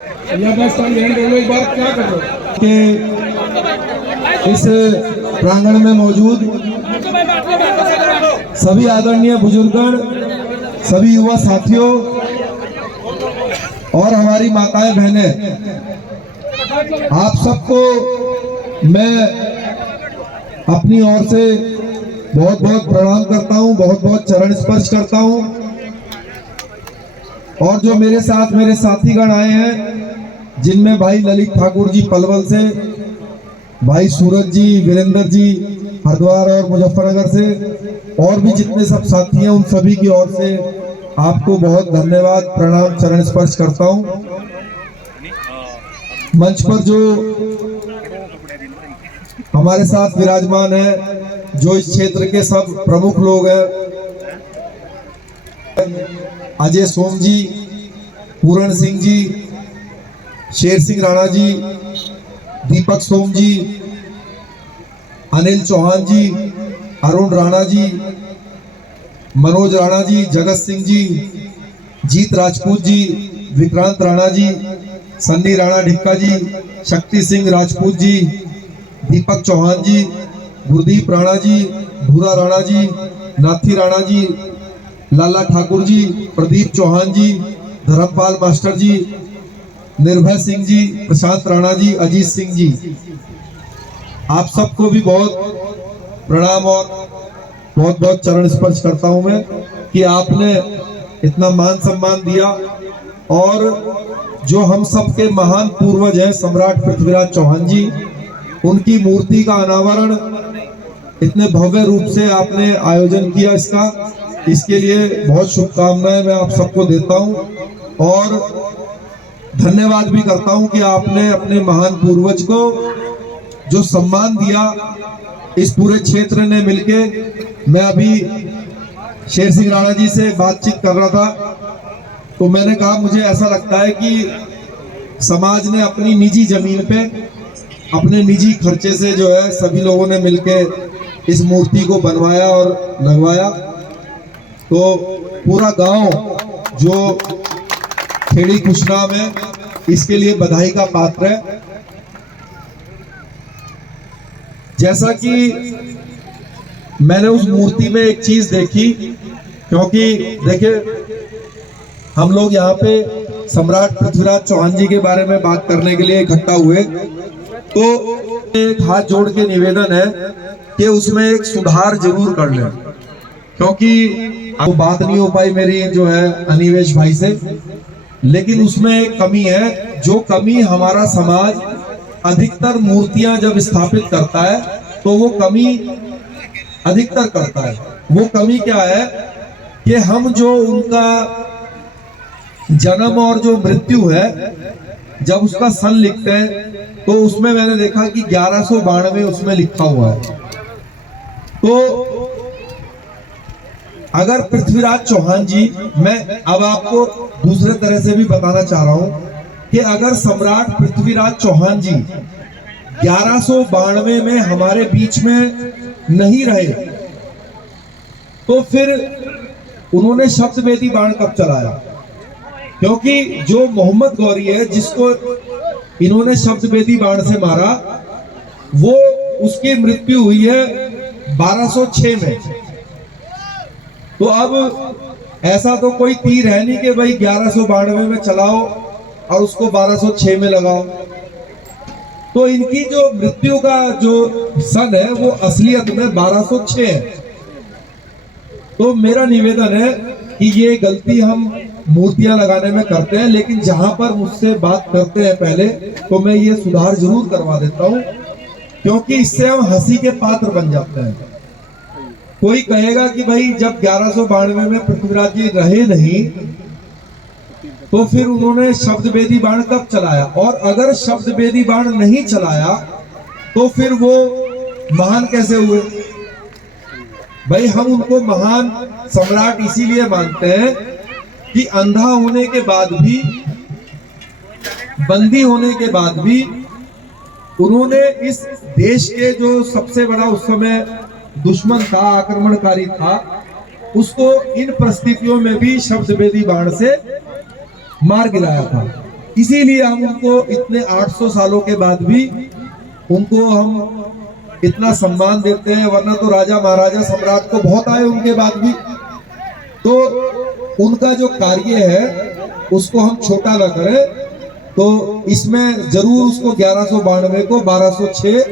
एक बार क्या कर रहे के इस प्रांगण में मौजूद सभी आदरणीय बुजुर्गगण, सभी युवा साथियों और हमारी माताएं बहनें, आप सबको मैं अपनी ओर से बहुत बहुत प्रणाम करता हूं, बहुत बहुत चरण स्पर्श करता हूं। और जो मेरे साथ मेरे साथीगण आए हैं, जिनमें भाई ललित ठाकुर जी पलवल से, भाई सूरज जी, वीरेंद्र जी हरिद्वार और मुजफ्फरनगर से, और भी जितने सब साथी हैं, उन सभी की ओर से आपको बहुत धन्यवाद, प्रणाम, चरण स्पर्श करता हूं। मंच पर जो हमारे साथ विराजमान है, जो इस क्षेत्र के सब प्रमुख लोग हैं, अजय सोम जी, पूरण सिंह जी, शेर सिंह राणा जी, दीपक सोम जी, अनिल चौहान जी, अरुण राणा जी, मनोज राणा जी, जगत सिंह जी, जीत राजपूत जी, विक्रांत राणा जी, सन्नी राणा ढिक्का जी, शक्ति सिंह राजपूत जी, दीपक चौहान जी, गुरदीप राणा जी, भूरा राणा जी, नाथी राणा जी, लाला ठाकुर जी, प्रदीप चौहान जी, धर्मपाल मास्टर जी, निर्भय सिंह जी, प्रशांत राणा जी, अजीत सिंह जी, आप सबको भी बहुत प्रणाम और बहुत बहुत चरण स्पर्श करता हूं मैं कि आपने इतना मान सम्मान दिया। और जो हम सबके महान पूर्वज हैं, सम्राट पृथ्वीराज चौहान जी, उनकी मूर्ति का अनावरण इतने भव्य रूप से आपने आयोजन किया, इसके लिए बहुत शुभकामनाएं मैं आप सबको देता हूं और धन्यवाद भी करता हूं कि आपने अपने महान पूर्वज को जो सम्मान दिया, इस पूरे क्षेत्र ने मिलके। मैं अभी शेर सिंह राणा जी से बातचीत कर रहा था, तो मैंने कहा मुझे ऐसा लगता है कि समाज ने अपनी निजी जमीन पे अपने निजी खर्चे से जो है सभी लोगों ने मिलके इस मूर्ति को बनवाया और लगवाया। तो पूरा गांव जो खेड़ी कुशनाम है, इसके लिए बधाई का पात्र है। जैसा कि मैंने उस मूर्ति में एक चीज देखी, क्योंकि देखिए हम लोग यहाँ पे सम्राट पृथ्वीराज चौहान जी के बारे में बात करने के लिए इकट्ठा हुए, तो एक हाथ जोड़ के निवेदन है कि उसमें एक सुधार जरूर कर लें, क्योंकि अब बात नहीं हो पाई मेरी जो है अनिवेश भाई से, लेकिन उसमें एक कमी है। जो कमी हमारा समाज अधिकतर मूर्तियां जब स्थापित करता है तो वो कमी अधिकतर करता है। वो कमी क्या है कि हम जो उनका जन्म और जो मृत्यु है, जब उसका सन लिखते हैं तो उसमें मैंने देखा कि 1192 उसमें लिखा हुआ है। तो अगर पृथ्वीराज चौहान जी, मैं अब आपको दूसरे तरह से भी बताना चाह रहा हूं कि अगर सम्राट पृथ्वीराज चौहान जी 1192 में हमारे बीच में नहीं रहे, तो फिर उन्होंने शब्द वेदी बाण कब चलाया? क्योंकि जो मोहम्मद गौरी है, जिसको इन्होंने शब्द वेदी बाण से मारा, वो उसकी मृत्यु हुई है 1206 में। तो अब ऐसा तो कोई तीर है नहीं कि भाई 1192 में चलाओ और उसको 1206 में लगाओ। तो इनकी जो मृत्यु का जो सन है वो असलियत में 1206 है। तो मेरा निवेदन है कि ये गलती हम मूर्तियां लगाने में करते हैं, लेकिन जहां पर मुझसे बात करते हैं पहले, तो मैं ये सुधार जरूर करवा देता हूं, क्योंकि इससे हम हंसी के पात्र बन जाते हैं। कोई कहेगा कि भाई जब 1192 में पृथ्वीराज जी रहे नहीं, तो फिर उन्होंने शब्द वेदी बाण कब चलाया? और अगर शब्द वेदी बाण नहीं चलाया तो फिर वो महान कैसे हुए? भाई हम उनको महान सम्राट इसीलिए मानते हैं कि अंधा होने के बाद भी, बंदी होने के बाद भी, उन्होंने इस देश के जो सबसे बड़ा उस समय दुश्मन था, आक्रमणकारी था, उसको इन परिस्थितियों में भी शब्द वेदी बाण से मार गिराया था। इसीलिए हम उनको इतने 800 सालों के बाद भी उनको हम इतना सम्मान देते हैं, वरना तो राजा महाराजा सम्राट को बहुत आए उनके बाद भी। तो उनका जो कार्य है उसको हम छोटा ना करें, तो इसमें जरूर उसको 1192 को 1206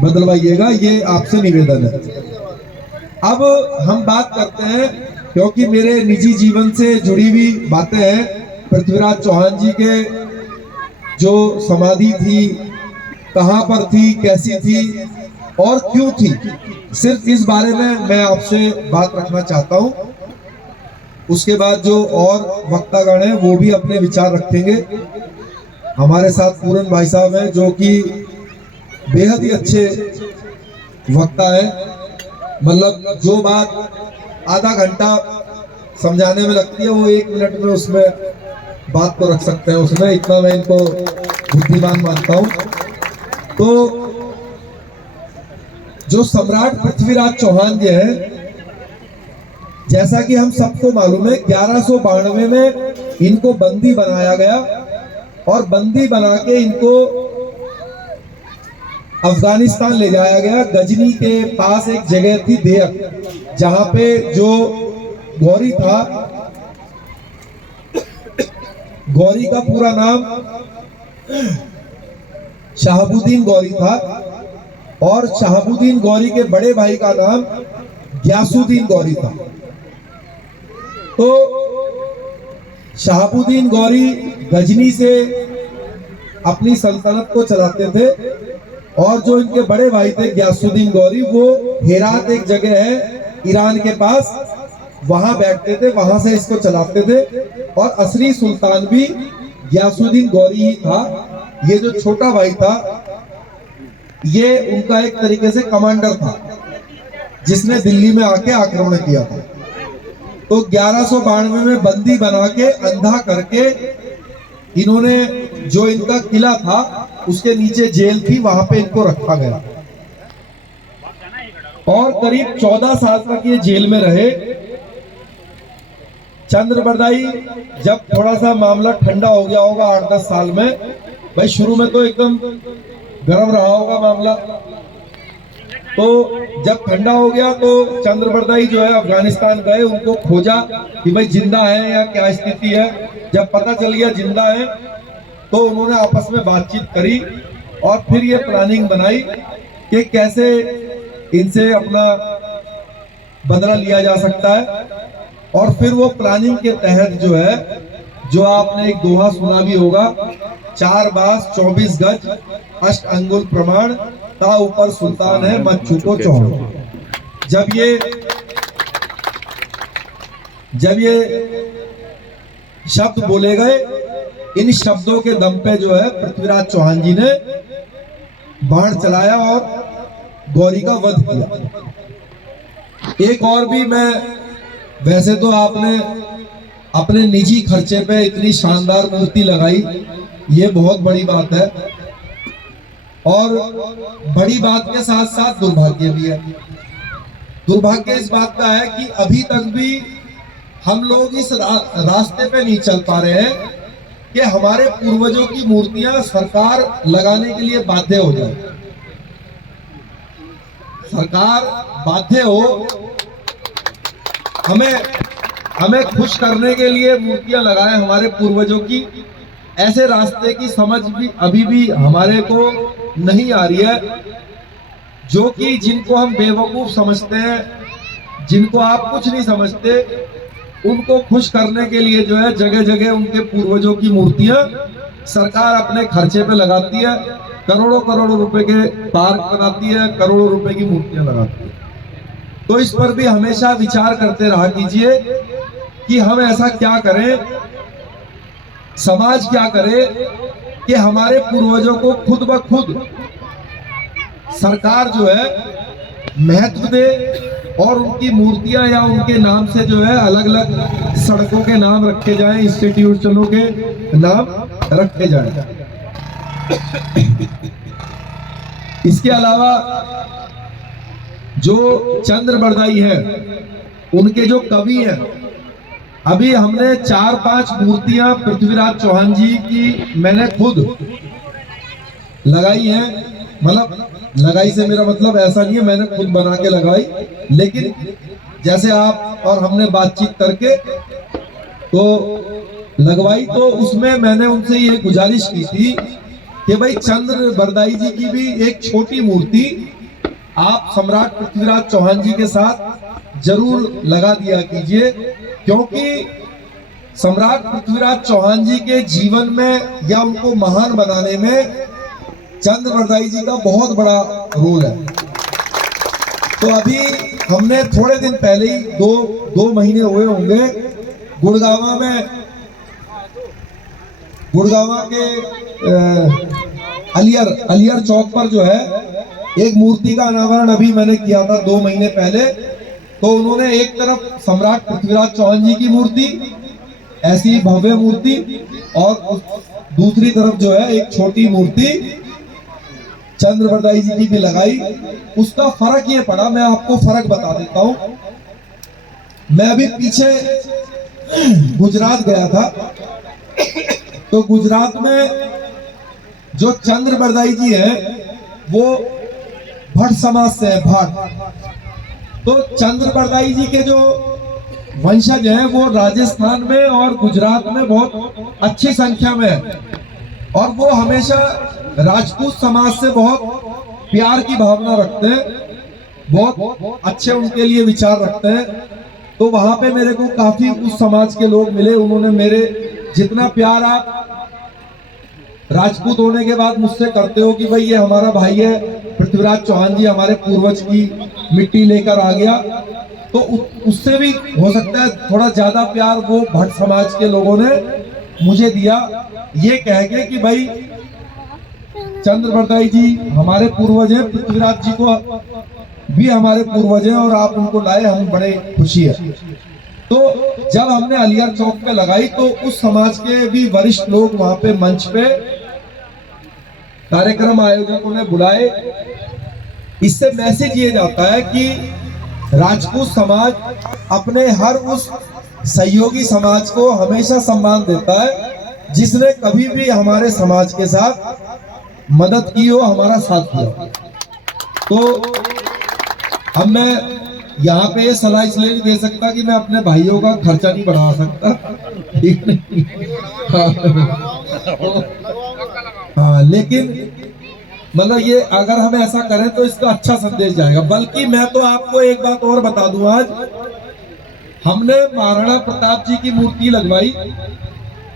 बदलवाइएगा, ये आपसे निवेदन है। अब हम बात करते हैं, क्योंकि मेरे निजी जीवन से जुड़ी हुई बातें हैं। पृथ्वीराज चौहान जी के जो समाधि थी, कहां पर थी, कैसी थी और क्यों थी, सिर्फ इस बारे में मैं आपसे बात रखना चाहता हूं। उसके बाद जो और वक्तागण हैं वो भी अपने विचार रखेंगे। हमारे साथ पूरन भाई साहब हैं जो कि बेहद ही अच्छे वक्ता हैं। मतलब जो बात आधा घंटा समझाने में लगती है वो 1 मिनट में उसमें बात को रख सकते हैं, उसमें इतना मैं इनको बुद्धिमान मानता हूं। तो जो सम्राट पृथ्वीराज चौहान जी हैं, जैसा कि हम सबको मालूम है 1192 में इनको बंदी बनाया गया और बंदी बना के इनको अफगानिस्तान ले जाया गया। गजनी के पास एक जगह थी देयक, जहां पे जो गौरी था, गौरी का पूरा नाम शहाबुद्दीन गौरी था और शहाबुद्दीन गौरी के बड़े भाई का नाम ग्यासुद्दीन गौरी था। तो शहाबुद्दीन गौरी गजनी से अपनी सल्तनत को चलाते थे और जो इनके बड़े भाई थे ग्यासुद्दीन गौरी, वो हेरात एक जगह है ईरान के पास, वहां बैठते थे, वहां से इसको चलाते थे। और असली सुल्तान भी ग्यासुद्दीन गौरी ही था। ये जो छोटा भाई था ये उनका एक तरीके से कमांडर था जिसने दिल्ली में आके आक्रमण किया था। तो 1192 में बंदी बना के अंधा करके इन्होंने, जो इनका किला था उसके नीचे जेल थी, वहां पे इनको रखा गया और करीब 14 साल तक ये जेल में रहे। चंद्रबरदाई जब थोड़ा सा मामला ठंडा हो गया होगा 8-10 साल में, भाई शुरू में तो एकदम गर्म रहा होगा मामला, तो जब ठंडा हो गया तो चंद्रबरदाई जो है अफगानिस्तान गए, उनको खोजा कि भाई जिंदा है या क्या स्थिति है। जब पता चल गया जिंदा है तो उन्होंने आपस में बातचीत करी और फिर ये प्लानिंग बनाई कि कैसे इनसे अपना बदला लिया जा सकता है। और फिर वो प्लानिंग के तहत जो है, जो आपने एक दोहा सुना भी होगा, 4 बास 24 गज अष्ट अंगुल प्रमाण, ता ऊपर सुल्तान है मत छूको चौहान। जब ये शब्द बोले गए, इन शब्दों के दम पे जो है पृथ्वीराज चौहान जी ने बाण चलाया और गौरी का वध किया। एक और भी, मैं वैसे तो आपने अपने निजी खर्चे पे इतनी शानदार मूर्ति लगाई, ये बहुत बड़ी बात है और बड़ी बात के साथ साथ दुर्भाग्य भी है। दुर्भाग्य इस बात का है कि अभी तक भी हम लोग इस रास्ते पे नहीं चल पा रहे हैं कि हमारे पूर्वजों की मूर्तियां सरकार लगाने के लिए बाध्य हो जाए। सरकार बाध्य हो, हमें खुश करने के लिए मूर्तियां लगाए हमारे पूर्वजों की, ऐसे रास्ते की समझ भी अभी भी हमारे को नहीं आ रही है। जो कि जिनको हम बेवकूफ समझते हैं, जिनको आप कुछ नहीं समझते, उनको खुश करने के लिए जो है जगह जगह उनके पूर्वजों की मूर्तियां सरकार अपने खर्चे पे लगाती है, करोड़ों करोड़ों रुपए के पार्क बनाती है, करोड़ों रुपए की मूर्तियां लगाती है। तो इस पर भी हमेशा विचार करते रहा कीजिए कि हम ऐसा क्या करें, समाज क्या करे कि हमारे पूर्वजों को खुद ब खुद सरकार जो है महत्व दे और उनकी मूर्तियां या उनके नाम से जो है अलग अलग सड़कों के नाम रखे जाएं, इंस्टीट्यूशनों के नाम रखे जाएं। इसके अलावा जो चंद्रबरदाई है, उनके जो कवि हैं, अभी हमने 4-5 मूर्तियां पृथ्वीराज चौहान जी की मैंने खुद लगाई है। मतलब लगाई से मेरा मतलब ऐसा नहीं है मैंने खुद बना के लगाई, लेकिन जैसे आप और हमने बातचीत करके तो लगवाई, तो उसमें मैंने उनसे ये गुजारिश की थी कि भाई चंद्र बरदाई जी की भी एक छोटी मूर्ति आप सम्राट पृथ्वीराज चौहान जी के साथ जरूर लगा दिया कीजिए, क्योंकि सम्राट पृथ्वीराज चौहान जी के जीवन में या उनको महान बनाने में चंद्र बरदाई जी का बहुत बड़ा रोल है। तो अभी हमने थोड़े दिन पहले ही दो महीने हुए होंगे, गुड़गावा के अलियर चौक पर जो है एक मूर्ति का अनावरण अभी मैंने किया था 2 महीने पहले। तो उन्होंने एक तरफ सम्राट पृथ्वीराज चौहान जी की मूर्ति, ऐसी भव्य मूर्ति, और दूसरी तरफ जो है एक छोटी मूर्ति चंद्र बरदाई जी की भी लगाई। उसका फर्क ये पड़ा, मैं आपको फर्क बता देता हूं। मैं अभी पीछे गुजरात गया था, तो गुजरात में जो चंद्र बरदाई जी है वो भट्ट समाज से है, भट्ट। तो चंद्र बरदाई जी के जो वंशज हैं वो राजस्थान में और गुजरात में बहुत अच्छी संख्या में है, और वो हमेशा राजपूत समाज से बहुत प्यार की भावना रखते हैं, बहुत अच्छे उनके लिए विचार रखते हैं। तो वहां पे मेरे को काफी उस समाज के लोग मिले, उन्होंने मेरे जितना प्यार आप राजपूत होने के बाद मुझसे करते हो कि भाई ये हमारा भाई है पृथ्वीराज चौहान जी, हमारे पूर्वज की मिट्टी लेकर आ गया, तो उससे भी हो सकता है थोड़ा ज्यादा प्यार वो भट्ट समाज के लोगों ने मुझे दिया, ये कह के कि भाई चंद्र बरदाई जी हमारे पूर्वज हैं, पृथ्वीराज जी को भी हमारे पूर्वज हैं, और आप उनको लाए, हम बड़े खुशी है। तो जब हमने अलियर चौक पे लगाई तो उस समाज के भी वरिष्ठ लोग वहां पे मंच पे कार्यक्रम आयोजकों ने बुलाए। इससे मैसेज ये जाता है कि राजपूत समाज अपने हर उस सहयोगी समाज को हमेशा सम्मान देता है जिसने कभी भी हमारे समाज के साथ मदद की हो, हमारा साथ किया। तो अब मैं यहाँ पे ये सलाह इसलिए नहीं दे सकता कि मैं अपने भाइयों का खर्चा नहीं बढ़ा सकता, ठीक नहीं। हाँ, लेकिन मतलब ये अगर हम ऐसा करें तो इसका अच्छा संदेश जाएगा। बल्कि मैं तो आपको एक बात और बता दूं, आज हमने महाराणा प्रताप जी की मूर्ति लगवाई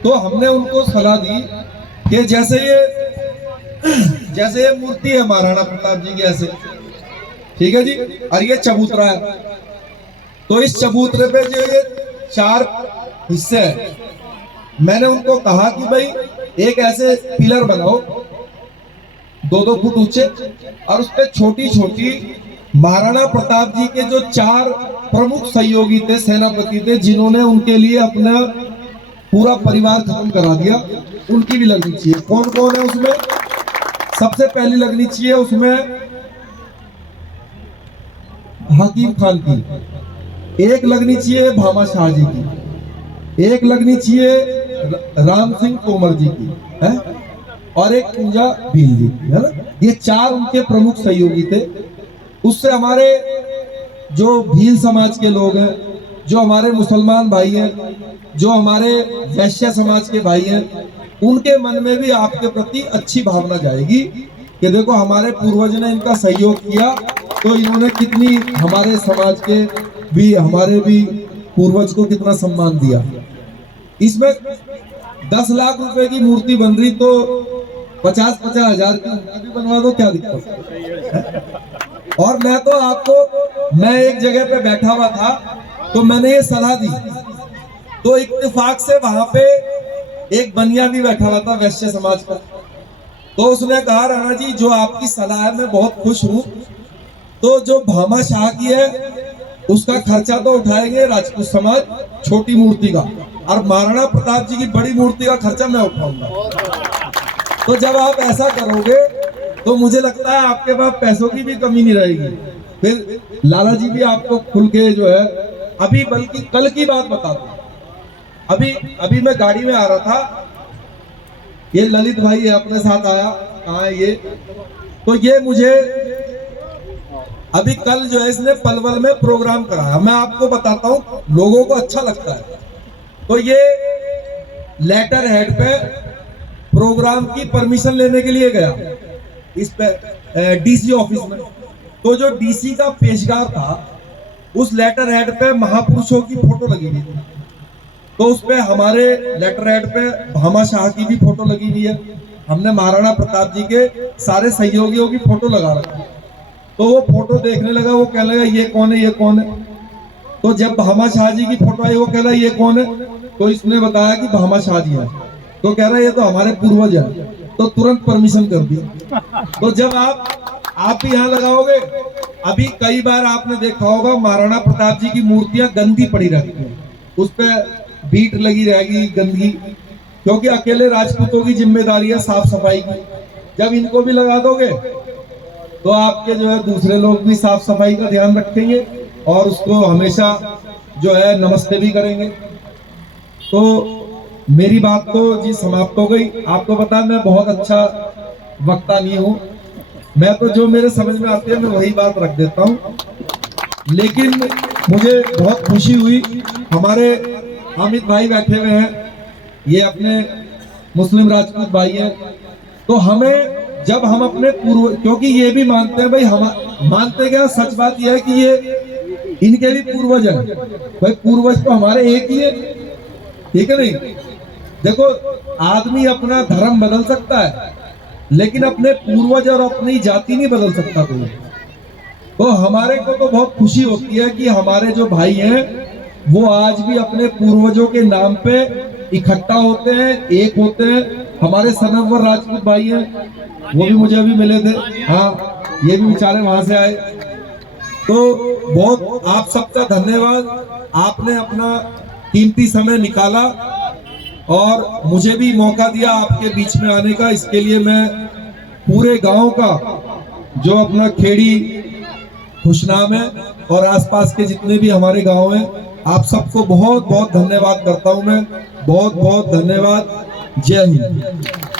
तो हमने उनको सलाह दी कि जैसे ये मूर्ति है महाराणा प्रताप जी की, ऐसे ठीक है जी, और ये चबूतरा है, तो इस चबूतरे पे जो ये 4 हिस्से हैं, मैंने उनको कहा कि भाई एक ऐसे पिलर बनाओ 2-2 फुट ऊंचे, और उस पे छोटी छोटी महाराणा प्रताप जी के जो 4 प्रमुख सहयोगी थे, सेनापति थे, जिन्होंने उनके लिए अपना पूरा परिवार खत्म करा दिया, उनकी भी लगनी चाहिए। कौन कौन है उसमें? सबसे पहली लगनी चाहिए उसमें हकीम खान की, एक लगनी चाहिए भामा शाह जी की, एक लगनी चाहिए राम सिंह तोमर जी की है, और एक पूंजा भील जी की, है ना। ये 4 उनके प्रमुख सहयोगी थे। उससे हमारे जो भील समाज के लोग हैं, जो हमारे मुसलमान भाई हैं, जो हमारे वैश्य समाज के भाई हैं, उनके मन में भी आपके प्रति अच्छी भावना जाएगी कि देखो हमारे पूर्वज ने इनका सहयोग किया, तो इन्होंने कितनी हमारे समाज के भी, हमारे भी पूर्वज को कितना सम्मान दिया। इसमें 10 लाख रुपए की मूर्ति बन रही तो 50-50 हजार की मूर्ति भी बनवा दो, क्या दिक्कत। और मैं एक जगह पे बैठा हुआ था तो मैंने ये सलाह दी, तो इत्तेफाक से वहां पे एक बनिया भी बैठा हुआ था वैश्य समाज का, तो उसने कहा राणा जी जो आपकी सलाह है मैं बहुत खुश हूँ, तो जो भामा शाह की है उसका खर्चा तो उठाएंगे राजपूत समाज छोटी मूर्ति का, और महाराणा प्रताप जी की बड़ी मूर्ति का खर्चा मैं उठाऊंगा। तो जब आप ऐसा करोगे तो मुझे लगता है आपके पास पैसों की भी कमी नहीं रहेगी। फिर लाला जी भी आपको खुल के जो है, अभी बल्कि कल की बात बता दूं, अभी अभी मैं गाड़ी में आ रहा था, ये ललित भाई है अपने साथ आया, कहाँ है ये, तो ये मुझे अभी कल जो है इसने पलवल में प्रोग्राम कराया, मैं आपको बताता हूँ लोगों को अच्छा लगता है। तो ये लेटर हेड पे प्रोग्राम की परमिशन लेने के लिए गया इस पे डीसी ऑफिस में। तो जो डीसी का पेशकार था उस लेटर हेड पे महापुरुषों की फोटो लगी हुई थी, तो उस पे हमारे लेटर हेड पे भामा शाह की भी फोटो लगी हुई है, हमने महाराणा प्रताप जी के सारे सहयोगियों की फोटो लगा रखी। तो वो फोटो देखने लगा, वो कहने लगा ये कौन है, ये कौन है। तो जब भामा शाह जी की फोटो आई, वो कह रहा ये कौन है, तो इसने बताया कि भामा शाह जी है। तो कह रहा ये तो हमारे पूर्वज है, तो तुरंत परमिशन कर दी। तो जब आप भी यहाँ लगाओगे, अभी कई बार आपने देखा होगा महाराणा प्रताप जी की मूर्तियां गंदी पड़ी रहती हैं, उस पर बीट लगी रहेगी गंदगी, क्योंकि अकेले राजपूतों की जिम्मेदारी है साफ सफाई की। जब इनको भी लगा दोगे तो आपके जो है दूसरे लोग भी साफ सफाई का ध्यान रखेंगे और उसको हमेशा जो है नमस्ते भी करेंगे। तो मेरी बात तो जी समाप्त हो गई। आपको पता है मैं बहुत अच्छा वक्ता नहीं हूँ, मैं तो जो मेरे समझ में आती है मैं वही बात रख देता हूँ। लेकिन मुझे बहुत खुशी हुई, हमारे हामिद भाई बैठे हुए हैं, ये अपने मुस्लिम राजपूत भाई हैं, तो हमें जब हम अपने पूर्व, क्योंकि ये भी मानते हैं भाई, हम मानते क्या, सच बात यह है कि ये इनके भी पूर्वज हैं भाई, पूर्वज तो हमारे एक ही है, ठीक है नहीं। देखो आदमी अपना धर्म बदल सकता है लेकिन अपने पूर्वज और अपनी जाति नहीं बदल सकता कोई। तो हमारे को तो बहुत खुशी होती है कि हमारे जो भाई हैं वो आज भी अपने पूर्वजों के नाम पे इकट्ठा होते हैं, एक होते हैं। हमारे सनवर राजपूत भाई हैं, वो भी मुझे अभी मिले थे, हाँ ये भी बेचारे वहां से आए। तो बहुत आप सबका धन्यवाद, आपने अपना कीमती समय निकाला और मुझे भी मौका दिया आपके बीच में आने का। इसके लिए मैं पूरे गांव का जो अपना खेड़ी, खुशनाम है और आसपास के जितने भी हमारे गांव हैं, आप सबको बहुत बहुत धन्यवाद करता हूं मैं। बहुत बहुत धन्यवाद। जय हिंद।